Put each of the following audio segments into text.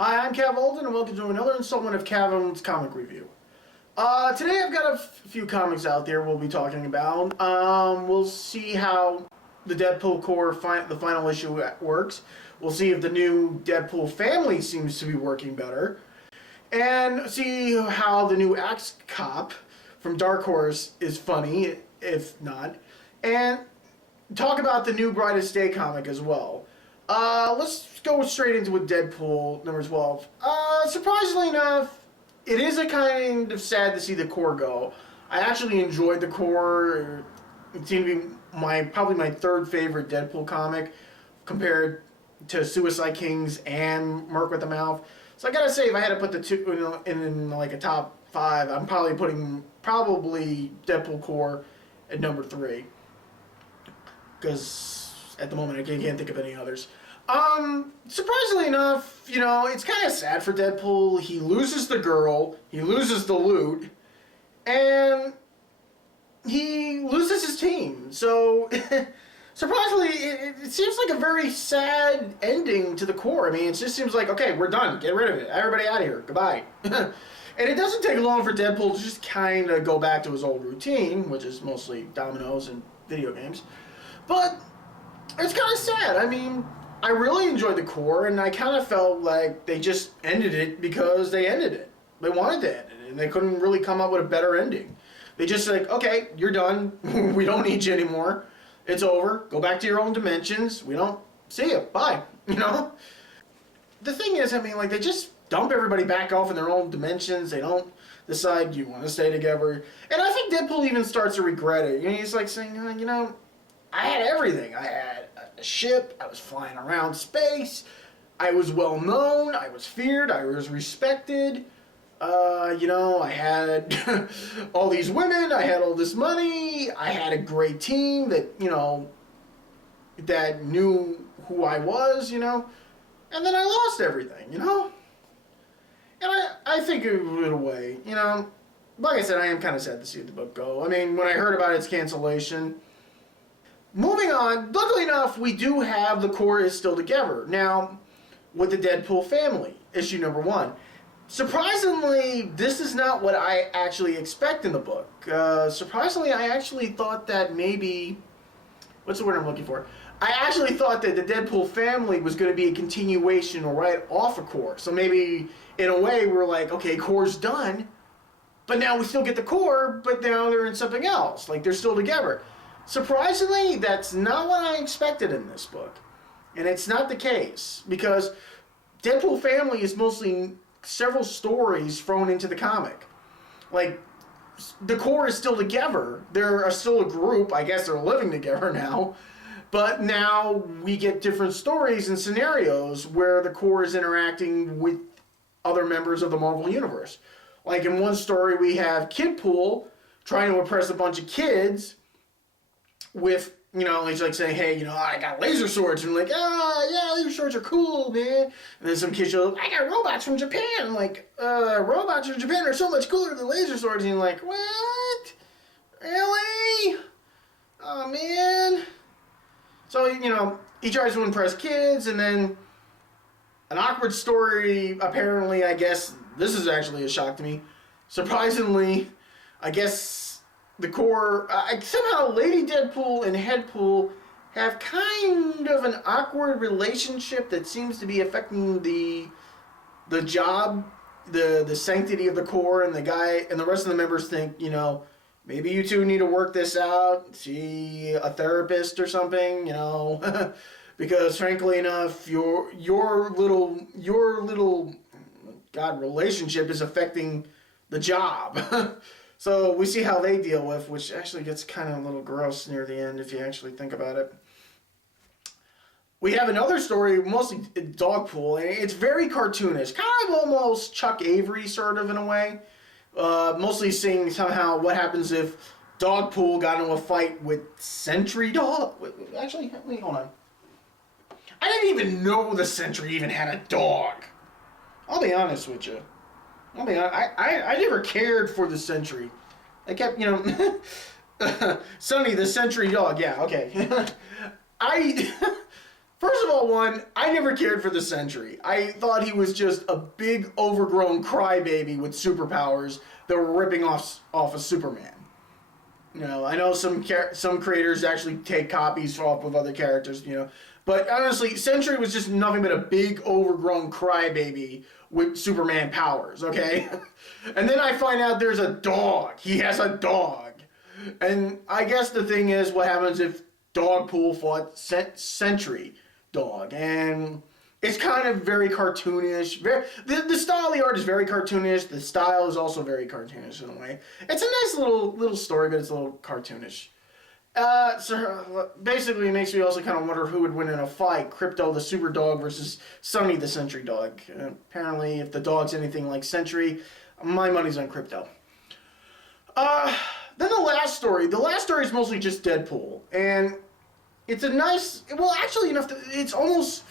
Hi, I'm Kavalden, and welcome to another installment of Kavalden's Comic Review. Today I've got a few comics out there we'll be talking about. We'll see how the Deadpool Corps, the final issue works. We'll see if the new Deadpool Family seems to be working better. And see how the new Axe Cop from Dark Horse is funny, if not. And talk about the new Brightest comic as well. Let's go straight into with Deadpool number 12. Surprisingly enough, it is a kind of sad to see the Corps go. I actually enjoyed the Corps. It seemed to be probably my third favorite Deadpool comic, compared to Suicide Kings and Merc with the Mouth. So I gotta say, if I had to put the two in like a top 5, I'm probably putting Deadpool Corps at number 3. Because at the moment I can't think of any others. Surprisingly enough, it's kind of sad for Deadpool. He loses the girl, he loses the loot, and he loses his team. So, surprisingly, it seems like a very sad ending to the Corps. I mean, it just seems like, okay, we're done. Get rid of it. Everybody out of here. Goodbye. And it doesn't take long for Deadpool to just kind of go back to his old routine, which is mostly dominoes and video games. But it's kind of sad. I mean, I really enjoyed the Corps, and I kind of felt like they just ended it because they ended it. They wanted to end it, and they couldn't really come up with a better ending. They just like, okay, you're done. We don't need you anymore. It's over. Go back to your own dimensions. We don't see you. Bye. The thing is, I mean, like, they just dump everybody back off in their own dimensions. They don't decide you want to stay together. And I think Deadpool even starts to regret it. He's like saying, I had everything. I had a ship. I was flying around space. I was well known. I was feared. I was respected. I had all these women. I had all this money. I had a great team that, that knew who I was, And then I lost everything, And I think it went away, Like I said, I am kind of sad to see the book go. I mean, when I heard about its cancellation. Moving on, luckily enough, we do have the Corps is still together. Now, with the Deadpool Family, issue number 1. Surprisingly, this is not what I actually expect in the book. Surprisingly, I actually thought that maybe... What's the word I'm looking for? I actually thought that the Deadpool Family was going to be a continuation right off of Corps. So maybe, in a way, we're like, okay, Corps done, but now we still get the Corps, but now they're in something else. Like, they're still together. Surprisingly, that's not what I expected in this book. And it's not the case, because Deadpool Family is mostly several stories thrown into the comic. Like, the Corps is still together. They're still a group. I guess they're living together now. But now we get different stories and scenarios where the Corps is interacting with other members of the Marvel Universe. Like, in one story, we have Kidpool trying to impress a bunch of kids with, he's like saying, hey, I got laser swords. And like, yeah, laser swords are cool, man. And then some kids are like, I got robots from Japan. I'm like, robots from Japan are so much cooler than laser swords. And you're like, what? Really? Oh, man. So, he tries to impress kids, and then an awkward story, apparently, I guess, this is actually a shock to me. Surprisingly, I guess the Corps, somehow Lady Deadpool and Headpool have kind of an awkward relationship that seems to be affecting the job, the sanctity of the Corps, and the rest of the members think, maybe you two need to work this out, see a therapist or something, because frankly enough, your little relationship is affecting the job. So we see how they deal with, which actually gets kind of a little gross near the end if you actually think about it. We have another story, mostly Dogpool, and it's very cartoonish, kind of almost Chuck Avery sort of in a way. Mostly seeing somehow what happens if Dogpool got into a fight with Sentry Dog. Actually, wait, hold on. I didn't even know the Sentry even had a dog. I'll be honest with you. I never cared for the Sentry. I kept, Sonny, the Sentry dog. Yeah, okay. First of all, I never cared for the Sentry. I thought he was just a big, overgrown crybaby with superpowers that were ripping off of Superman. I know some creators actually take copies off of other characters, But honestly, Sentry was just nothing but a big, overgrown crybaby with Superman powers, okay? And then I find out there's a dog. He has a dog. And I guess the thing is, what happens if Dogpool fought Sentry Dog? And it's kind of very cartoonish. The style of the art is very cartoonish. The style is also very cartoonish in a way. It's a nice little story, but it's a little cartoonish. So basically, it makes me also kind of wonder who would win in a fight: Crypto the Super Dog versus Sonny the Sentry Dog. Apparently, if the dog's anything like Sentry, my money's on Crypto. Then the last story. The last story is mostly just Deadpool, and it's a nice. Well, actually, it's almost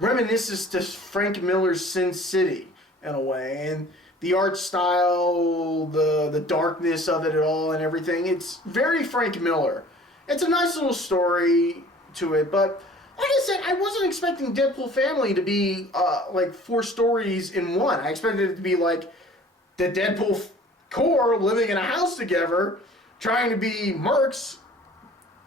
reminisces to Frank Miller's Sin City in a way, and the art style, the darkness of it all, and everything. It's very Frank Miller. It's a nice little story to it, but like I said, I wasn't expecting Deadpool Family to be like 4 stories in one. I expected it to be like the Deadpool Corps living in a house together, trying to be mercs,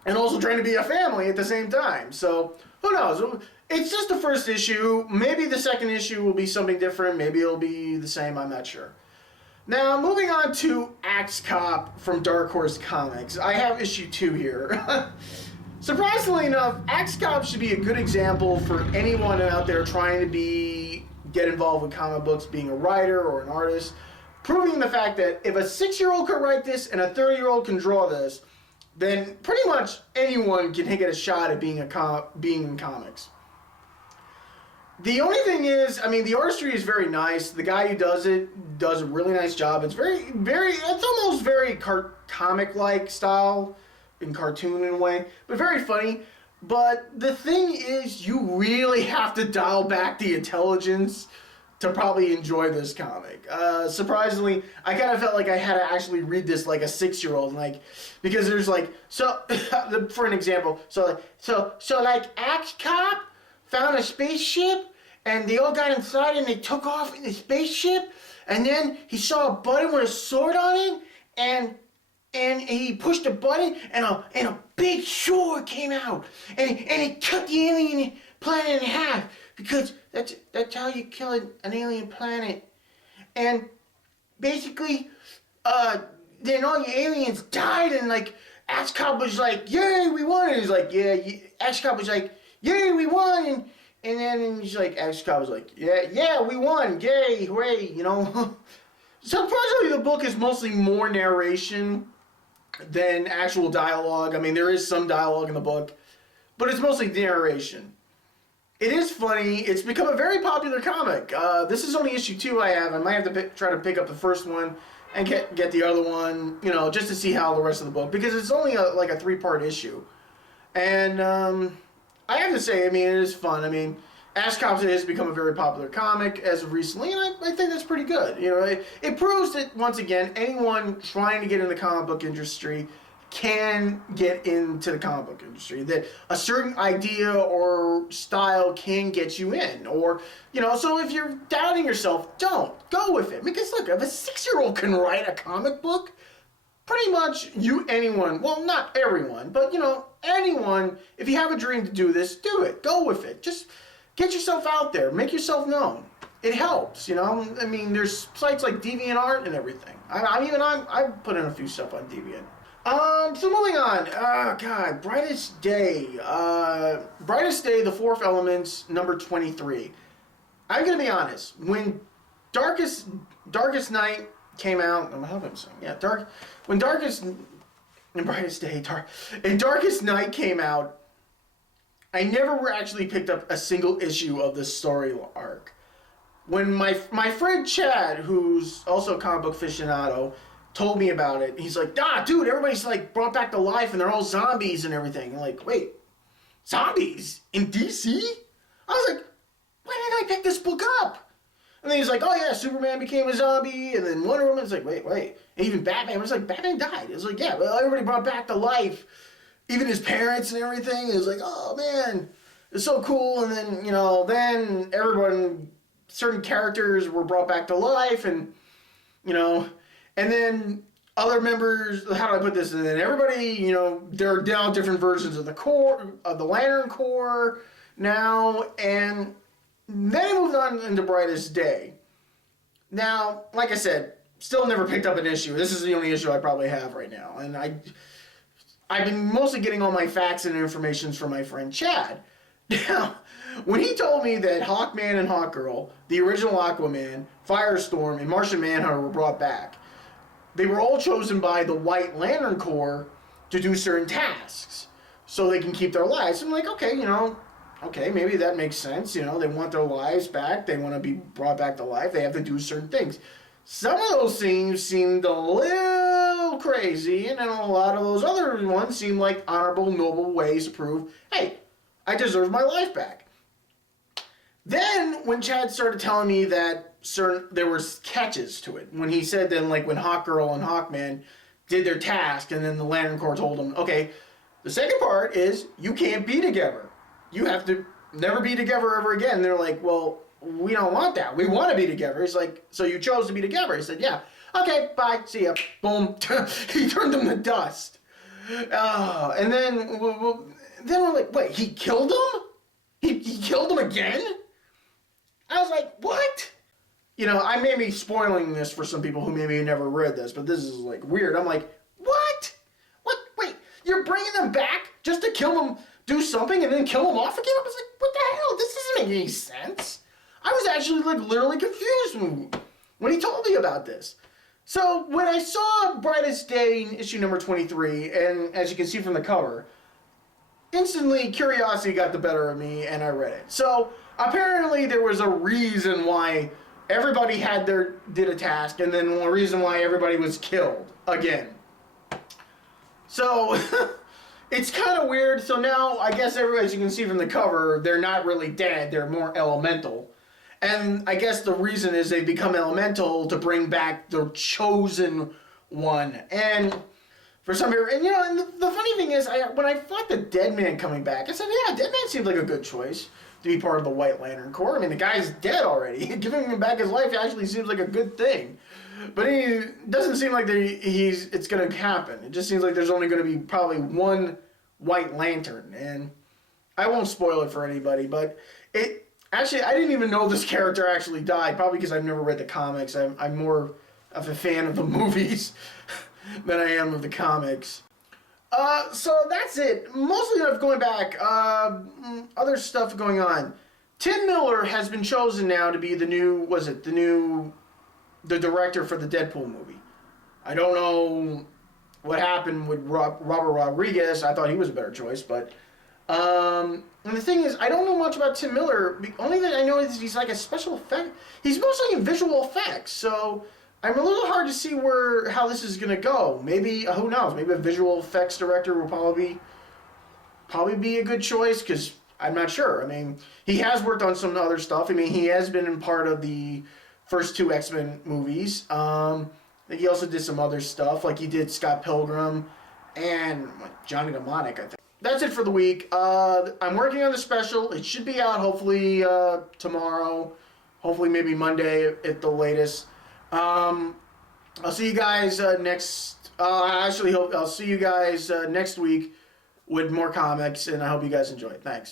and also trying to be a family at the same time. So, who knows? It's just the first issue. Maybe the second issue will be something different. Maybe it'll be the same. I'm not sure. Now, moving on to Axe Cop from Dark Horse Comics. I have issue 2 here. Surprisingly enough, Axe Cop should be a good example for anyone out there trying to get involved with comic books, being a writer or an artist, proving the fact that if a 6-year-old can write this and a 30-year-old can draw this, then pretty much anyone can get a shot at being in comics. The only thing is, the artistry is very nice. The guy who does it does a really nice job. It's it's almost very comic-like style and cartoon in a way, but very funny. But the thing is, you really have to dial back the intelligence to probably enjoy this comic. Surprisingly, I kind of felt like I had to actually read this like a 6-year-old, because there's for an example, so Axe Cop found a spaceship, and they all got inside and they took off in the spaceship, and then he saw a button with a sword on it, and he pushed a button, and a big sword came out, and it cut the alien planet in half, because that's how you kill an alien planet. And basically, then all the aliens died, and Axe Cop was like, "Yay, we won!" And he's like, "Yeah." Axe Cop was like, "Yay, we won!" And then he's like, Axe Cop was like, "Yeah, we won! Yay, hooray!" Surprisingly, the book is mostly more narration than actual dialogue. There is some dialogue in the book, but it's mostly narration. It is funny. It's become a very popular comic. This is only issue 2 I have. I might have to try to pick up the first one and get the other one, just to see how the rest of the book, because it's only a 3-part issue. And I have to say, it is fun. Axe Cop has become a very popular comic as of recently, and I think that's pretty good. It proves that, once again, anyone trying to get in the comic book industry can get into the comic book industry, that a certain idea or style can get you in, or so if you're doubting yourself, don't go with it, because look, if a 6-year-old can write a comic book, pretty much anyone, well, not everyone, but anyone, if you have a dream to do this, do it, go with it, just get yourself out there, make yourself known. It helps, there's sites like DeviantArt and everything. I put in a few stuff on Deviant. So moving on. Oh, God. Brightest Day. Brightest Day, The Fourth Elements, number 23. I'm going to be honest. When Darkest Night came out... I'm hoping so. Yeah, when Darkest Night came out, I never actually picked up a single issue of the story arc. When my friend Chad, who's also a comic book aficionado, told me about it, he's like, dude, everybody's brought back to life and they're all zombies and everything. I'm like, wait, zombies in DC? I was like, why didn't I pick this book up? And then he's like, oh yeah, Superman became a zombie, and then Wonder Woman's like, wait, and even Batman was like, Batman died. It was like, yeah, well, everybody brought back to life, even his parents and everything. It was like, oh man. It's so cool. And then, then certain characters were brought back to life, and, and then other members, how do I put this? And then everybody, there are now different versions of the Corps, of the Lantern Corps now, and then I moved on into Brightest Day. Now, like I said, still never picked up an issue. This is the only issue I probably have right now, and I've been mostly getting all my facts and information from my friend Chad. Now, when he told me that Hawkman and Hawkgirl, the original Aquaman, Firestorm, and Martian Manhunter were brought back, they were all chosen by the White Lantern Corps to do certain tasks so they can keep their lives. I'm like, okay, maybe that makes sense. They want their lives back. They want to be brought back to life. They have to do certain things. Some of those things seemed a little crazy, and then a lot of those other ones seemed like honorable, noble ways to prove, hey, I deserve my life back. Then, when Chad started telling me that there was catches to it, when he said then, like when Hawkgirl and Hawkman did their task, and then the Lantern Corps told them, okay, the second part is you can't be together. You have to never be together ever again. And they're like, well, we don't want that. We want to be together. He's like, so you chose to be together? He said, yeah. Okay, bye. See ya. Boom. He turned them to dust. And then we're like, wait, he killed him? He killed him again? I was like, what? I may be spoiling this for some people who maybe never read this, but this is like weird. I'm like, what? What? Wait, you're bringing them back just to kill them, do something, and then kill them off again? I was like, what the hell? This doesn't make any sense. I was actually like literally confused when he told me about this. So when I saw Brightest Day issue number 23, and as you can see from the cover, instantly curiosity got the better of me, and I read it. So apparently there was a reason why everybody did a task, and then a reason why everybody was killed again. So it's kind of weird. So now I guess as you can see from the cover, they're not really dead. They're more elemental. And I guess the reason is they become elemental to bring back the chosen one. And for some people, and and the funny thing is, when I thought the Deadman coming back, I said, yeah, Deadman seems like a good choice to be part of the White Lantern Corps. I mean, the guy's dead already. Giving him back his life actually seems like a good thing. But he doesn't seem like it's going to happen. It just seems like there's only going to be probably one White Lantern. And I won't spoil it for anybody, but actually, I didn't even know this character actually died, probably because I've never read the comics. I'm more of a fan of the movies than I am of the comics. So that's it. Mostly enough going back. Other stuff going on. Tim Miller has been chosen now to be the director for the Deadpool movie. I don't know what happened with Robert Rodriguez. I thought he was a better choice, but and the thing is, I don't know much about Tim Miller. The only thing I know is he's like a special effect. He's mostly in visual effects, so I'm a little hard to see how this is gonna go. Maybe who knows? Maybe a visual effects director will probably be a good choice, because I'm not sure. I mean, he has worked on some other stuff. I mean, he has been in part of the first two X-Men movies. I think he also did some other stuff, like he did Scott Pilgrim and Johnny Mnemonic, I think. That's it for the week. I'm working on the special. It should be out hopefully tomorrow. Hopefully maybe Monday at the latest. I'll see you guys next. I'll see you guys next week with more comics, and I hope you guys enjoy it. Thanks.